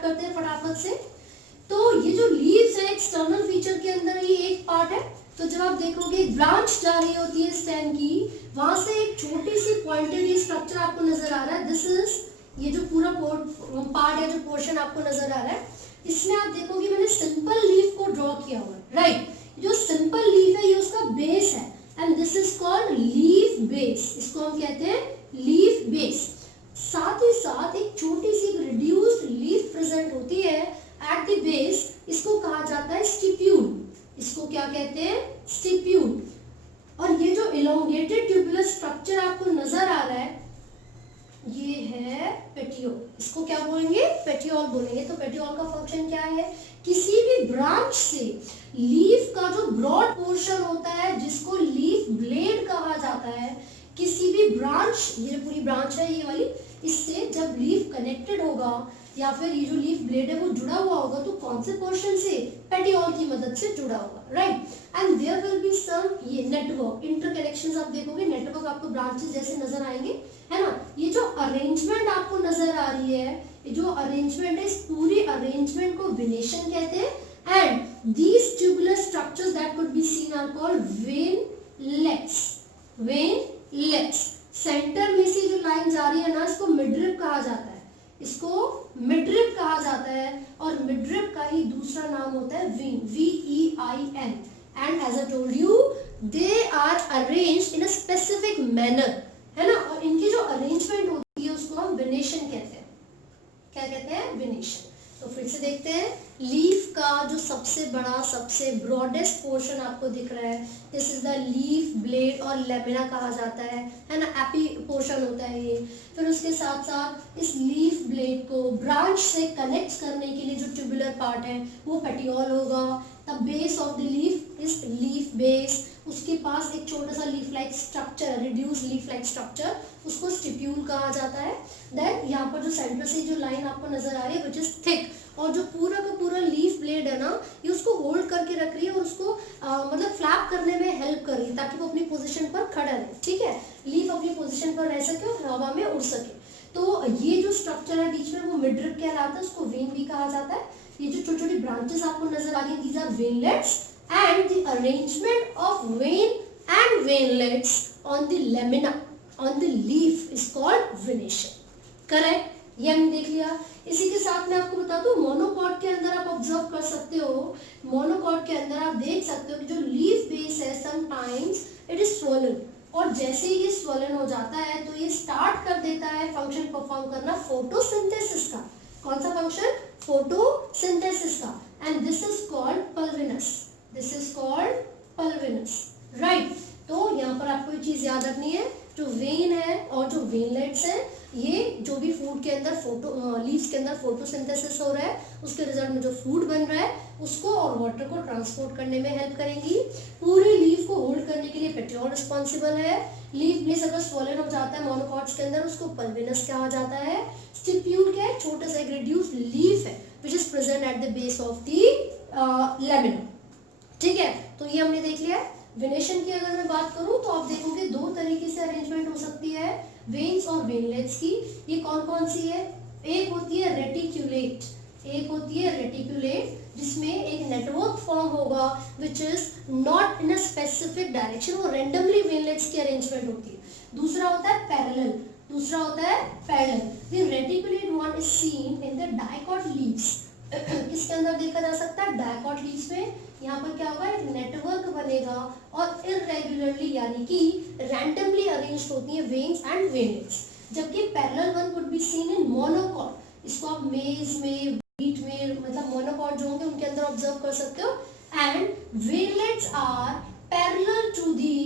Start करते हैं फटाफट से। तो ये जो लीव्स है एक्सटर्नल फीचर के अंदर ही एक पार्ट है। तो जब आप देखोगे ब्रांच जा रही होती है स्टेम की, वहां से एक छोटी सी पॉइंटेड ये स्ट्रक्चर आपको नजर आ रहा है। दिस इज, ये जो पूरा पार्ट है, जो पोर्शन आपको नजर आ रहा है, इसमें आप देखोगे मैंने सिंपल लीफ को ड्रॉ किया हुआ है, राइट। जो सिंपल लीफ है ये उसका बेस है, and this is called leaf base. इसको हम कहते हैं लीफ बेस। साथ ही साथ एक छोटी सी रिड्यूस्ड लीफ प्रेजेंट होती है एट द बेस, इसको कहा जाता है स्टिप्यूल। इसको क्या कहते हैं? स्टिप्यूल। और ये जो इलोंगेटेड ट्यूबुलर स्ट्रक्चर आपको नजर आ रहा है, ये है पेटियोल। इसको क्या बोलेंगे? पेटियोल बोलेंगे। तो पेटियोल का फंक्शन क्या है? किसी भी ब्रांच से लीफ का जो ब्रॉड पोर्शन होता है, जिसको लीफ ब्लेड कहा जाता है, किसी भी ब्रांच, ये पूरी ब्रांच है ये वाली, इससे जब लीफ कनेक्टेड होगा या फिर ये जो लीफ ब्लेड है वो जुड़ा हुआ होगा, तो कौन से पोर्शन से? पेटियोल की मदद से जुड़ा होगा, right. And there will be some ये नेटवर्क इंटरकनेक्शंस। आप देखोगे नेटवर्क आपको ब्रांचेस जैसे नजर आएंगे, है ना। ये जो अरेंजमेंट आपको नजर आ रही है, ये जो अरेंजमेंट है, इस पूरी अरेंजमेंट को वेनेशन कहते हैं। And these tubular structures that could be seen are called veinlets. Veinlets. Centre में से जो लाइन जा रही है ना, इसको मिडरिप कहा जाता है। इसको मिडरिप कहा जाता है, और मिडरिप का ही दूसरा नाम होता है vein, VEIN। And as I told you, they are arranged in a specific manner, है ना। और इनकी जो अरेंजमेंट होती है उसको हम वेनेशन कहते हैं। क्या कहते हैं? वेनेशन। तो फिर से देखते हैं, लीफ का जो सबसे बड़ा, सबसे ब्रॉडेस्ट पोर्शन आपको दिख रहा है, this is the leaf blade और लेमिना कहा जाता है ना। एपी पोर्शन होता है ये। फिर उसके साथ साथ इस लीफ ब्लेड को ब्रांच से कनेक्ट करने के लिए जो ट्यूबुलर पार्ट है वो पेटियोल होगा। The base of the leaf is leaf base. उसके पास एक छोटा सा leaf like structure, reduce leaf like structure, उसको स्टिप्यूल कहा जाता है। देन यहाँ पर जो सेंटर से जो लाइन आपको नजर आ रही है विच इज थिक, और जो पूरा का पूरा लीफ ब्लेड है ना, ये उसको होल्ड करके रख रही है और उसको मतलब फ्लैप करने में हेल्प कर रही है, ताकि वो अपनी पोजीशन पर खड़ा रहे, ठीक है। लीफ अपनी पोजीशन पर रह सके और हवा में उड़ सके। तो ये जो स्ट्रक्चर है बीच में, वो मिडरिप कहलाता है, उसको वेन भी कहा जाता है। ये जो छोटी छोटी ब्रांचेस आपको नजर आ रही है, these are veinlets, and the arrangement of vein and veinlets on the lamina on the leaf is called venation. Correct? ये हमने देख लिया। इसी के साथ मैं आपको बता दूं, मोनोकॉट के अंदर आप ऑब्जर्व कर सकते हो, मोनोकॉट के अंदर आप देख सकते हो कि जो लीफ बेस है समटाइम्स इट इज स्वोलन, और जैसे ही ये स्वोलन हो जाता है तो ये स्टार्ट कर देता है फंक्शन परफॉर्म करना फोटोसिंथेसिस का। कौन सा फंक्शन? फोटोसिंथेसिस का। And this is called pulvinus. This is called pulvinus, right. तो यहाँ पर आपको ये चीज याद रखनी है, जो वेन है और जो वेनलेट्स है, ये जो भी फूड के अंदर लीव्स के अंदर फोटोसिंथेसिस हो रहा है, उसके रिजल्ट में जो फूड बन रहा है उसको और वाटर को ट्रांसपोर्ट करने में हेल्प करेंगी। पूरी लीफ को होल्ड करने के लिए पेटियोल रिस्पॉन्सिबल है। लीफ बेस अगर स्वोलन हो जाता है मोनोकॉट्स के अंदर, उसको पल्विनस कहा जाता है। स्टिप्यूल क्या है? छोटा सा एक रिड्यूस्ड लीफ है which is present at the base of the lamina, ठीक है। तो ये हमने देख लिया। वेनेशन की अगर मैं बात करूं तो आप देखोगे दो तरीके से अरेंजमेंट हो सकती है वेन्स और वेनलेट्स की। ये कौन कौन सी है? एक होती है रेटिक्यूलेट, एक होती है रेटिक्यूलेट जिसमें एक नेटवर्क फॉर्म होगा which is not in a specific direction, वो रेंडमली वेनलेट्स की अरेंजमेंट होती है। दूसरा होता है पैरेलल, दूसरा होता है parallel. The reticulate one is seen in the dicot leaves. किसके अंदर देखा जा सकता है? डाइकॉट लीव्स में। यहाँ पर क्या होगा? एक नेटवर्क बनेगा और इररेगुलरली यानी कि रैंडमली अरेंज्ड होती है वेन्स एंड वेनलेट्स। जबकि parallel one could be seen in monocot. इसको आप मेज में, व्हीट में, मतलब मोनोकॉट जो होंगे उनके अंदर ऑब्जर्व कर सकते हो। And veinlets are parallel to the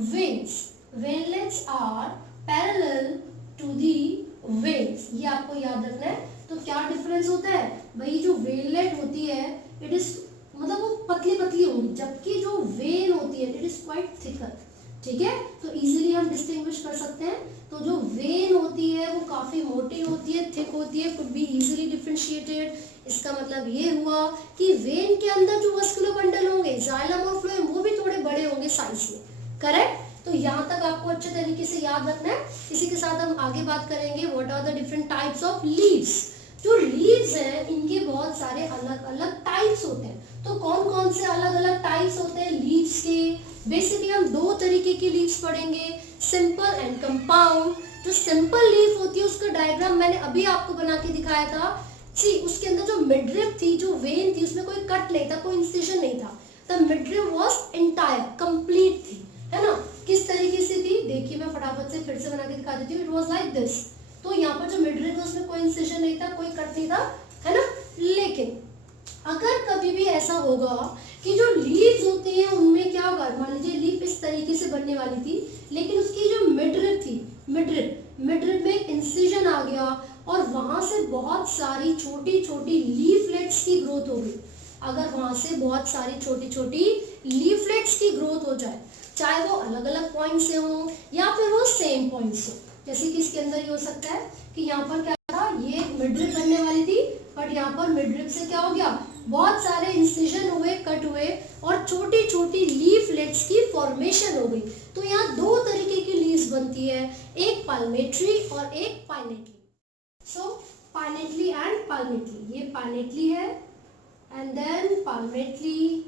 veins. Veinlets are parallel to the veins, ये आपको याद रखना है। तो क्या डिफरेंस होता है भाई? जो वेनलेट होती है इट इज मतलब वो पतली पतली होगी, जबकि जो वेन होती है इट इज क्वाइट थिकर, ठीक है। तो इजीली हम डिस्टिंग्विश कर सकते हैं। तो जो वेन होती है वो काफी मोटी होती है, थिक होती है, कुड बी इजीली डिफरेंशिएटेड। इसका मतलब ये हुआ कि वेन के अंदर जो मस्कुलर बंडल होंगे, जाइलम और फ्लोएम, वो भी थोड़े बड़े होंगे साइज में, करेक्ट। तो यहाँ तक आपको अच्छे तरीके से याद रखना है। इसी के साथ हम आगे बात करेंगे what are the different types of leaves. जो लीव्स लीव्स हैं इनके बहुत सारे अलग अलग टाइप्स होते हैं। तो कौन कौन से अलग अलग टाइप्स होते हैं लीव्स के? बेसिकली हम दो तरीके की लीव्स पढ़ेंगे, सिंपल एंड कंपाउंड। जो सिंपल लीफ होती है उसका डायग्राम मैंने अभी आपको बना के दिखाया था। सी उसके अंदर जो मिडरिप थी, जो वेन थी, उसमें कोई कट नहीं था, कोई इंसिजन नहीं था। The midrib was entire, complete थी, है ना। किस तरीके से थी देखिए, मैं फटाफट से फिर से बना के दिखा देती हूँ। It was like this. तो यहाँ पर जो मिडरिप है उसमें कोई इंसिजन नहीं था, कोई कट नहीं था, है ना। लेकिन अगर कभी भी ऐसा होगा कि जो लीव्स होती हैं उनमें क्या होगा, मान लीजिए लीफ इस तरीके से बनने वाली थी, लेकिन उसकी जो मिडरिप थी, मिडरिप में इंसिजन आ गया और वहां से बहुत सारी छोटी छोटी लीफलेट्स की ग्रोथ हो गई। अगर वहां से बहुत सारी छोटी छोटी लीफलेट्स की ग्रोथ हो जाए, चाहे वो अलग अलग पॉइंट से हो या फिर वो सेम पॉइंट से, जैसे कि इसके अंदर ये हो सकता है कि यहाँ पर क्या था, ये मिडरिप बनने वाली थी, बट यहाँ पर मिडरिप से क्या हो गया, बहुत सारे इंसिजन हुए, कट हुए और छोटी छोटी लीफलेट्स की फॉर्मेशन हो गई। तो यहाँ दो तरीके की लीव्स बनती है, एक पाल्मेट्री और एक पाइनेटली। सो पाइनेटली एंड पाल्मेटली, ये पाइनेटली है एंड देन पाल्मेटली,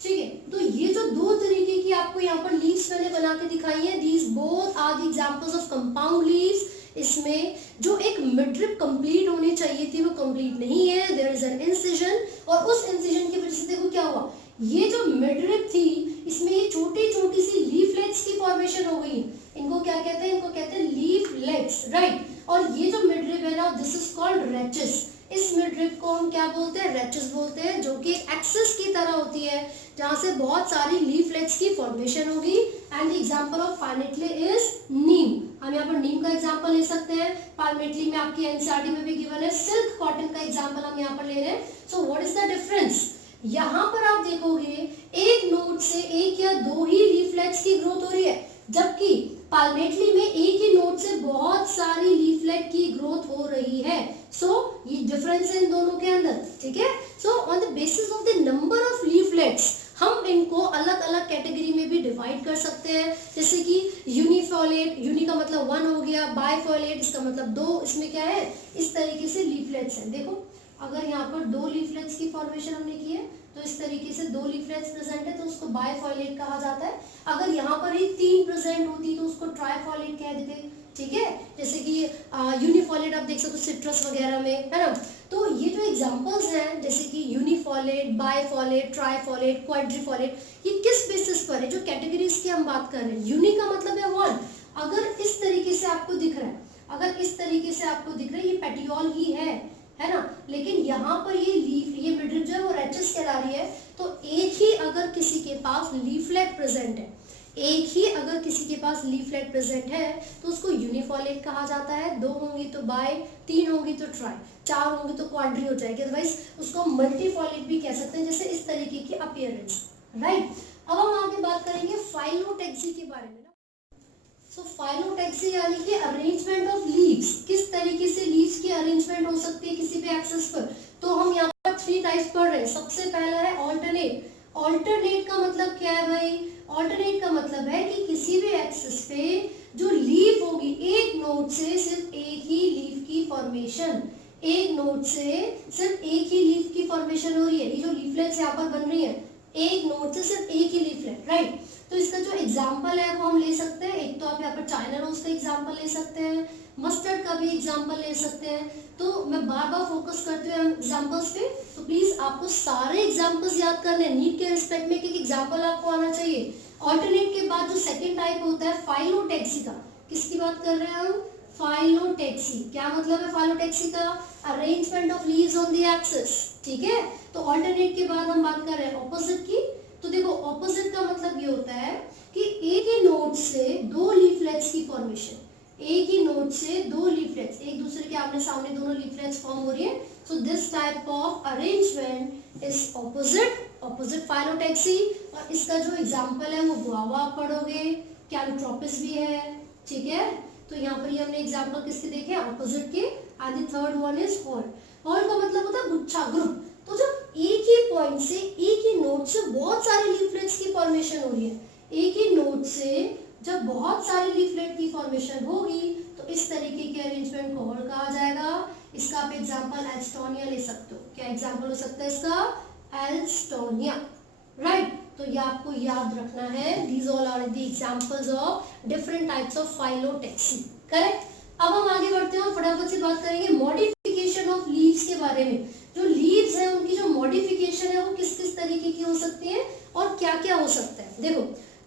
ठीक है। तो ये जो दो तरीके की आपको यहाँ पर लीव्स मैंने बना के दिखाई है, these both are the examples of compound leaves. इसमें जो एक मिडरिप कंप्लीट होनी चाहिए थी वो कंप्लीट नहीं है, देयर इज एन इंसिजन, और उस इंसिजन की वजह से देखो क्या हुआ, ये जो मिडरिप थी इसमें ये छोटी छोटी सी लीफलेट्स की फॉर्मेशन हो गई। इनको क्या कहते हैं, इनको कहते हैं लीफलेट्स, राइट। और ये जो मिडरिप है ना, दिस इज कॉल्ड रेचेस। इस मिडरिप को हम क्या बोलते हैं, रेचेस बोलते हैं, जो कि एक्सेस की तरह होती है, जहां से बहुत सारी लीफलेट्स की फॉर्मेशन होगी। And the example of pinnately is neem. हम यहाँ पर नीम का एग्जांपल ले सकते हैं। पाइनेटली में आपकी एनसीईआरटी में भी गिवन है, सिल्क कॉटन का एग्जांपल हम यहाँ पर ले रहे हैं। So what is the difference, यहाँ पर आप देखोगे एक नोड से एक या दो ही लीफलेट्स की ग्रोथ हो रही है, जबकि पाल्मेटली में एक ही नोड से बहुत सारी लीफलेट की ग्रोथ हो रही है। सो ये डिफरेंस है इन दोनों के अंदर, ठीक है। So on the basis of the number of leaflets हम इनको अलग अलग कैटेगरी में भी डिवाइड कर सकते हैं, जैसे कि यूनिफॉलेट, यूनि का मतलब वन हो गया, बाइफॉलेट इसका मतलब दो, इसमें क्या है, इस तरीके से लीफलेट्स हैं। देखो अगर यहाँ पर दो लीफलेट्स की फॉर्मेशन हमने की है तो इस तरीके से दो लीफलेट्स प्रेजेंट है तो उसको बाइफॉलेट कहा जाता है। अगर यहाँ पर ही तीन प्रेजेंट होती तो उसको ट्राइफॉलेट कह देते, ठीक है। जैसे कि यूनिफॉलेट आप देख सकते हो सिट्रस वगैरह में, है ना। तो ये जो एग्जांपल्स हैं जैसे कि यूनिफॉलेट, बाइफॉलेट, ट्राइफॉलेट, क्वाड्रिफॉलेट, ये किस बेसिस पर है, जो कैटेगरीज की हम बात कर रहे हैं। यूनि का मतलब है वन। अगर इस तरीके से आपको दिख रहा है, अगर इस तरीके से आपको दिख रहा है, ये पेटियोल ही है ना। लेकिन यहाँ पर ये लीफ, ये मिडरिप जो है वो रेचेस कहला रही है। तो एक ही अगर किसी के पास लीफलेट प्रेजेंट है, एक ही अगर किसी के पास लीफलेट प्रेजेंट है तो उसको यूनिफॉलेट कहा जाता है। दो होंगी तो बाय, तीन होंगी तो ट्राई, चार होंगी तो क्वाड्री हो जाएगी, अदरवाइज उसको मल्टीफॉलेट भी कह सकते हैं, जैसे इस तरीके की अपीयरेंस, राइट। अब हम आगे बात करेंगे फाइलोटैक्सी के बारे में। सो फाइलोटैक्सी यानी कि अरेंजमेंट ऑफ लीव्स, किस तरीके से लीव्स की अरेंजमेंट हो सकती है किसी भी एक्सेस पर। तो हम यहाँ पर थ्री टाइप्स पढ़ रहे हैं। सबसे पहला है ऑल्टरनेट। ऑल्टरनेट का मतलब क्या है भाई, ऑल्टरनेट का मतलब है कि किसी भी एक्सेस पे जो लीफ होगी, एक नोड से सिर्फ एक ही लीफ की फॉर्मेशन, एक नोड से सिर्फ एक ही लीफ की फॉर्मेशन हो रही है। ये जो लीफलेट्स यहाँ पर बन रही है, एक नोड से सिर्फ एक ही लीफलेट, राइट। तो इसका जो एग्जाम्पल है वो हम ले सकते हैं। एक तो आप यहाँ पर चाइना रोज का एग्जाम्पल ले सकते हैं, मस्टर्ड का भी एग्जाम्पल ले सकते हैं। तो मैं बार बार फोकस करती हूँ एग्जाम्पल्स पे, तो प्लीज आपको सारे एग्जाम्पल्स याद करने, नीट के रिस्पेक्ट में एक एग्जाम्पल आपको आना चाहिए। ऑल्टरनेट के बाद जो सेकेंड टाइप होता है फाइलोटैक्सी का, किसकी बात कर रहे हैं हम, फाइलोटैक्सी। क्या मतलब है फाइलोटैक्सी का, arrangement of leaves on the axis, ठीक है। तो ऑल्टरनेट के बाद हम बात कर रहे हैं ऑपोजिट की। तो देखो ऑपोजिट का मतलब ये होता है कि एक ही नोड से दो लीफलेट्स की फॉर्मेशन, एक ही नोड से दो लीफलेट्स एक दूसरे के आमने सामने दोनों लीफलेट्स फॉर्म हो रही है। So this type of arrangement is opposite phyllotaxy. और इसका जो एग्जांपल है वो गुआवा आप पढ़ोगे, कैलोट्रोपिस भी है, ठीक है। तो यहाँ पर ये हमने एग्जांपल किसके देखे, ऑपोजिट के। And the third one is hall. Hall का मतलब होता है गुच्छा, ग्रुप। तो जब एक ही पॉइंट से, एक ही नोड से बहुत सारे लीफलेट्स की फॉर्मेशन हो रही है, एक ही नोड से जब बहुत सारी लीफलेट की फॉर्मेशन होगी तो इस तरीके के अरेंजमेंट को हॉल कहा जाएगा। इसका आप एग्जाम्पल एल्स्टोनिया ले सकते हो। क्या एग्जाम्पल हो सकता है इसका? Alstonia, right. तो ये आपको याद रखना है। These all are the examples of different types of phyllotaxy, correct. अब हम आगे बढ़ते हैं और फटाफट से बात करेंगे मॉडिफिकेशन ऑफ लीव्स के बारे में। जो लीव्स है उनकी जो मॉडिफिकेशन है वो किस किस तरीके की हो सकती है और क्या क्या हो सकता है। देखो,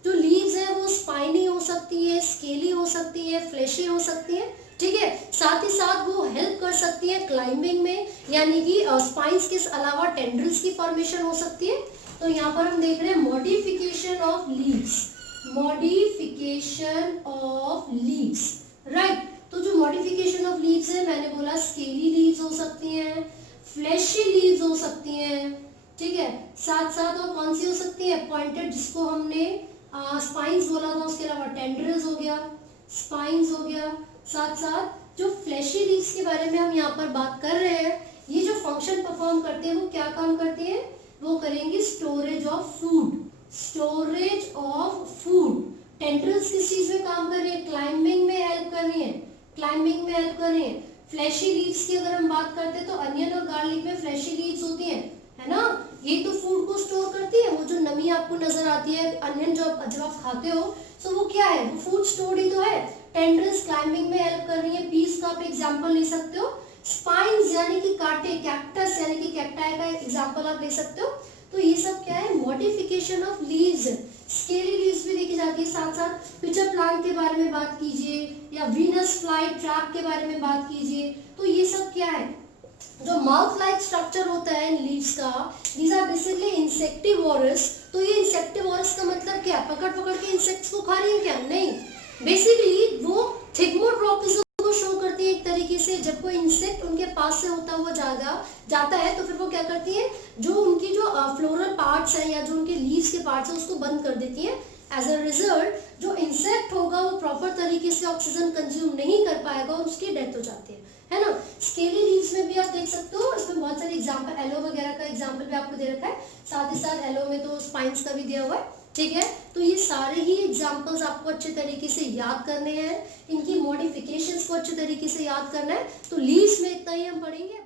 जो लीव्स है वो स्पाइनी हो सकती है, स्केली हो सकती है, फ्लैशी हो सकती है, ठीक है। साथ ही साथ वो हेल्प कर सकती है क्लाइंबिंग में, यानी कि स्पाइंस के अलावा टेंड्रिल्स की फॉर्मेशन हो सकती है। तो यहाँ पर हम देख रहे हैं modification of leaves, modification of leaves, right. तो जो मॉडिफिकेशन ऑफ लीव्स है, मैंने बोला स्केली लीव्स हो सकती हैं, फ्लैशी लीव्स हो सकती हैं, ठीक है। साथ साथ और कौन सी हो सकती है? पॉइंटेड, जिसको हमने स्पाइंस बोला था, उसके अलावा टेंड्रिल्स हो गया, स्पाइंस हो गया। साथ साथ जो फ्लैशी लीव्स के बारे में हम यहाँ पर बात कर रहे हैं, ये जो फंक्शन परफॉर्म करते हैं वो क्या काम करते हैं? वो करेंगे storage of food, storage of food. Tendrils किस चीज में काम कर रही है? क्लाइंबिंग में हेल्प कर रही है, क्लाइंबिंग में हेल्प कर रही है। फ्लैशी लीव्स की अगर हम बात करते हैं तो अनियन और गार्लिक में फ्लैशी लीव्स होती हैं, है ना। ये तो फूड को स्टोर करती है। वो जो नमी आपको नजर आती है अनियन जब आप खाते हो, तो वो क्या है? वो फूड स्टोर्ड ही तो है। टेंड्रिल्स क्लाइंबिंग में हेल्प कर रही है। पीस का आप एग्जांपल ले सकते हो। स्पाइंस यानी कि कांटे, कैक्टस यानी कि कैक्टाई का एग्जांपल आप ले सकते हो। तो ये सब क्या है? Modification of leaves. Scaly leaves भी देखी जाती है। साथ साथ पिचर प्लांट के बारे में बात कीजिए या वीनस फ्लाई ट्रैप के बारे में बात कीजिए, तो ये सब क्या है? जो माउथ लाइक स्ट्रक्चर होता है इन लीव्स का, दीज आर बेसिकली इंसेक्टिवोरस। तो ये इंसेक्टिवोरस का मतलब क्या? पकड़ पकड़ के इंसेक्ट्स को खा रही है क्या? नहीं, बेसिकली वो थिग्मोट्रोपिज्म को शो करती है एक तरीके से। जब कोई इंसेक्ट उनके पास से होता हुआ जाता है तो फिर वो क्या करती है? जो उनकी जो फ्लोरल पार्ट्स हैं या जो उनके लीव्स के पार्ट्स हैं उसको बंद कर देती है। एज अ रिजल्ट जो इंसेक्ट होगा वो प्रॉपर तरीके से ऑक्सीजन कंज्यूम नहीं कर पाएगा और उसकी डेथ हो जाती है ना। स्केली लीव्स में भी आप देख सकते हो, इसमें बहुत सारे एग्जांपल, एलो वगैरह का एग्जांपल भी आपको दे रखा है। साथ ही साथ एलो में तो स्पाइंस का भी दिया हुआ है, ठीक है। तो ये सारे ही एग्जांपल्स आपको अच्छे तरीके से याद करने हैं, इनकी मॉडिफिकेशंस को अच्छे तरीके से याद करना है। तो लीव्स में इतना ही हम पढ़ेंगे।